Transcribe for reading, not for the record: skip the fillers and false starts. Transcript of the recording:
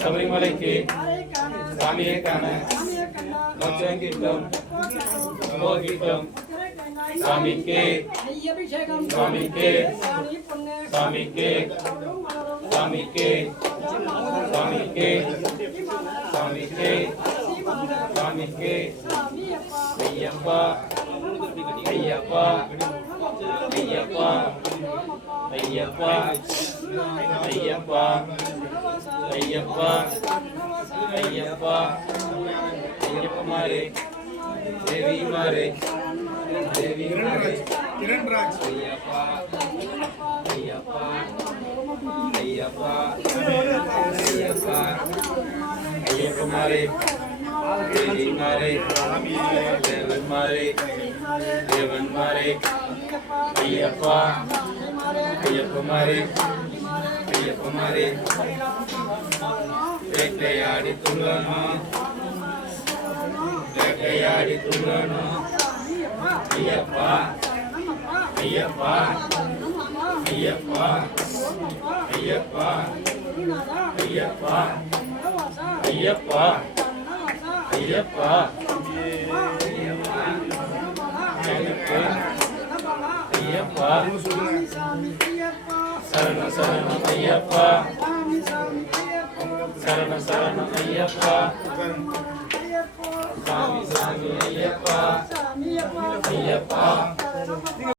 சபரிமலைக்கு யாரைக்கான சாமியை காண சாமியை கண்டா மோட்சம் கிட்டும் போகிட்டும் சாமிக்கு சாமிக்கு அபிஷேகம் சாமிக்கு சாமி பொண்ணு சாமிக்கு அவரும் மலரும் சாமிக்கு சாமிக்கு சாமிக்கு சாமிக்கு சாமியப்பா ஐயப்பா ஐயப்பா ஐயப்பா ஐயப்பா ஐயப்பா ஐயப்பா ஐயப்பா ஐயப்பமாரே தேவிமாரே தேவிமாரே ஐயப்பா ஐயப்பா ஐயப்பா ஐயப்பா ஐயப்பமாரே தேவிமாரே தேவன்மாரே தேவன்மாரே ஐயப்பா ஐயப்பமாரே ஐயப்பமாரே வேட்டையாடி துள்ளணும் வேட்டையாடி துள்ளணும் ஐயப்பா ஐயப்பா ஐயப்பா ஐயப்பா ஐயப்பா ஐயப்பா ஐயப்பா எனக்கு ஐயப்பா சரண சரணம் ஐயப்பா சரண சரணம் ஐயப்பா சாமி சாமி ஐயப்பா ஐயப்பா